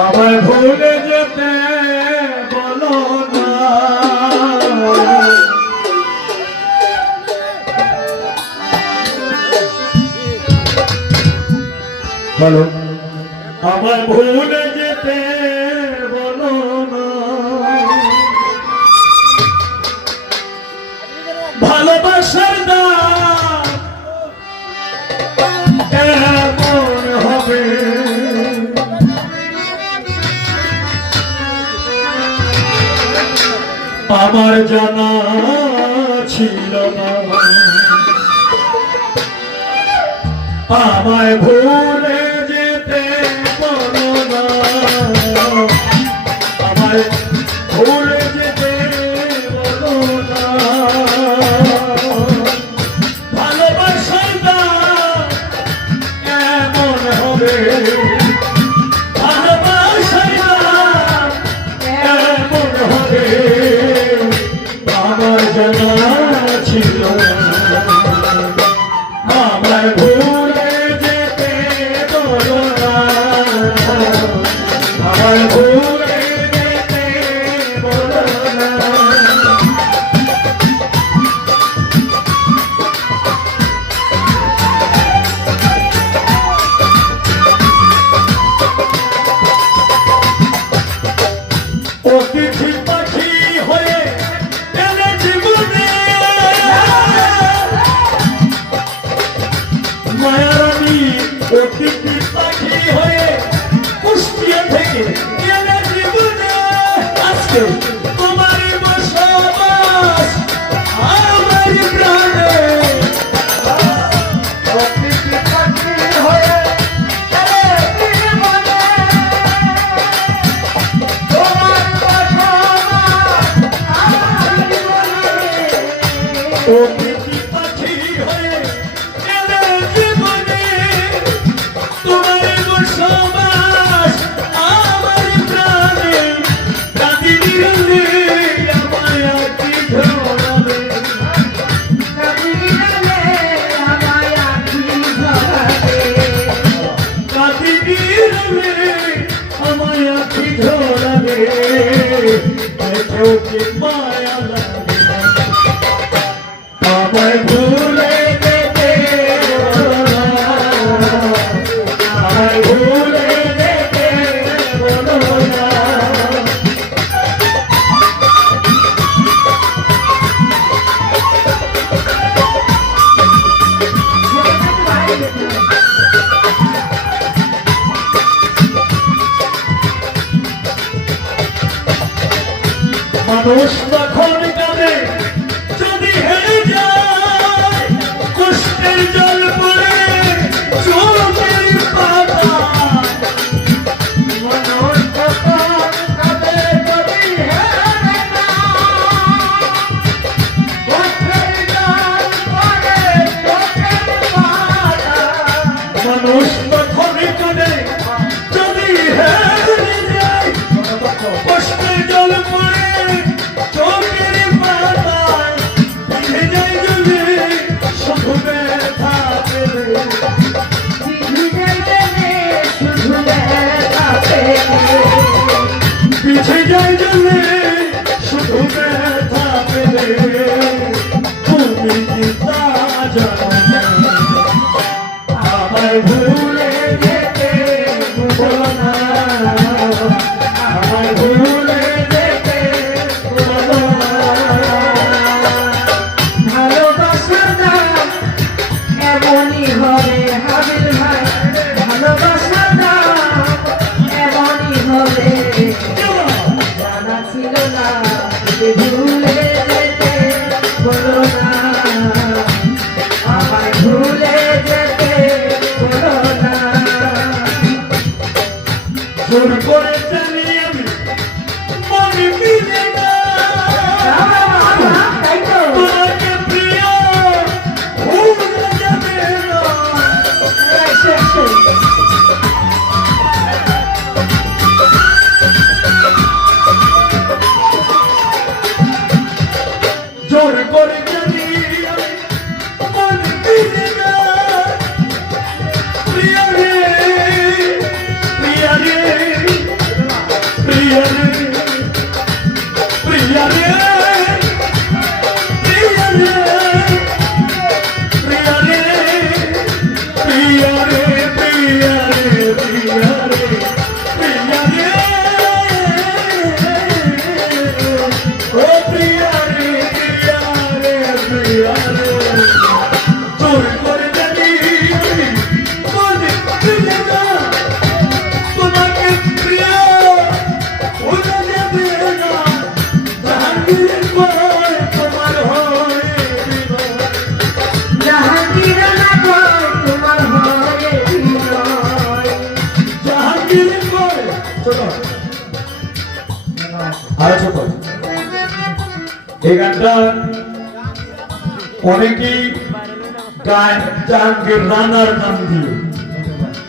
আমায় ভুলে যেতে বলো না, বলো আমায় ভুলে যেতে বলো না, ভালোবাসার দাম কেমন হবে আমার জানা ছিল না, আমায় ভুলে যেতে বলো না, আমায় ভুলে যেতে বলো না, ভালোবাসার দাম কেমন হবে, ভালোবাসার দাম কেমন হবে আমার জানা ছিল না, আমায় ভুলে যেতে বলো না, আমায় ভুলে যেতে বলো না। অতিথি পাখি হয়ে এলে জীবনে মায়ারানী, অতিথি পাখি হয়ে কুষ্টিয়া থেকে এলে জীবনে, আজকে তোমারই বসবাস আমার প্রাণে, অতিথি পাখি হয়ে এলে জীবনে, তোমার বসবাস আমার জীবনে, অতিথি পাখি হয়ে এলে জীবনে, তোমার বসবাস আমার প্রাণে, কাঁদি নিরলে আমায় আঁখি ঝরাবে, কাঁদি নিরলে আমায় আঁখি ঝরাবে, কাঁদি নিরলে আমায় আঁখি ঝরাবে, দেখেও কি মায়া লাগে, আমায় ভুলে যেতে বলো না, আমায় ভুলে যেতে বলো না। মানুষ তখন কাঁদে যদি হেরে যায়, কষ্টের জল পড়ে চোখের পাতায়, মানুষ তখন কাঁদে যদি হেরে যায়, কষ্টের জল পড়ে চোখের পাতায়, মানুষ তখন কাঁদে যদি হেরে যায়, কষ্টের জল পড়ে চোখের পাতায়, ভিজে যায় জলে শুধু ব্যথা পেলে, ভিজে যায় শুধু ব্যথা পেলে, ভিজে যায় জলে শুধু ব্যথা পেলে, তুমি কি তা জানো, আমায় ভুলে যেতে বলো না, আমায় ভুলে যেতে বলো না, ভালোবাসার দাম এমনই হবে হাবিল ভাই, ভালোবাসার দাম এমনই হবে জানা ছিল না, ভুলে যেতে বলো না, আমায় ভুলে যেতে বলো না। জোর করে জানি আমি মনে মিলে না, তাই তো তোমাকে প্রিয় ভুলে যাবে না, জোর করে জানি আমি মনে মিলে না, প্রিয় রে প্রিয় রে ছোট আর ছোট এই গানটা অনেকেই গায় জাহাঙ্গীর রানার নাম দিয়ে,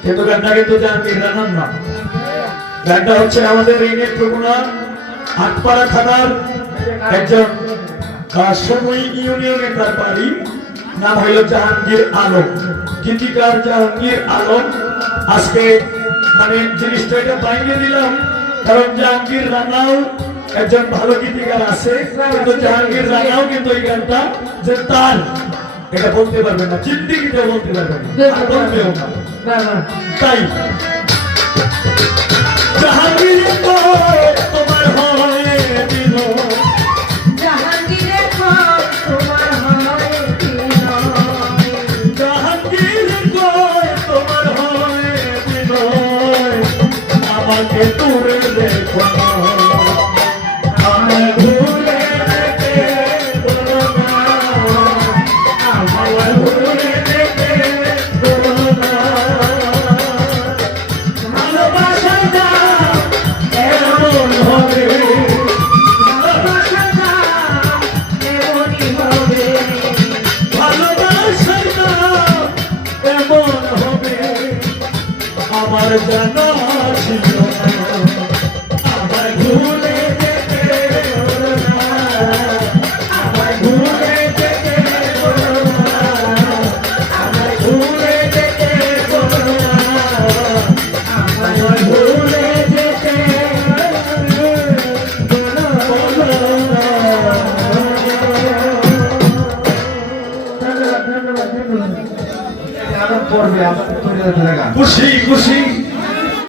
কিন্তু গানটা কিন্তু জাহাঙ্গীর রানার নাম। গানটা হচ্ছে আমাদের এই নেত্রকোনা আটপাড়া থানার একজন সময় ইউনিয়নে তার বাড়ি, নাম হইল জাহাঙ্গীর আলম, গীতিকার জাহাঙ্গীর আলম। আজকে মানে জিনিসটা এটা বাইরে দিলাম কারণ জাহাঙ্গীর রানাও একজন ভালো গীতিকার আছে, কিন্তু জাহাঙ্গীর রানাও কিন্তু এই গানটা যে তার এটা বলতে পারবে না, জিন্দিগিতে বলতে পারবে না, আর বলবেও না। তাই জাহাঙ্গীর তোমার হয়ে দিল, জাহাঙ্গীরের তোমার হয় জাহাঙ্গীর তোমার হয়ে দিল, আমাকে দূরে দেখো আমায় ভুলে যেতে বলো না, আমায় ভুলে যেতে বলো না। ভালোবাসাটা এমন হবে, ভালোবাসাটা এমনই হবে, ভালোবাসাটা এমন হবে আমার জানা ছিল না, আমায় ভুলে যেতে বলো না, আমায় ভুলে যেতে বলো না, আমায় ভুলে যেতে বলো না, আমায় ভুলে যেতে বলো না। ধন্যবাদ ধন্যবাদ ধন্যবাদ। আরো পড়বে আমার খুশি খুশি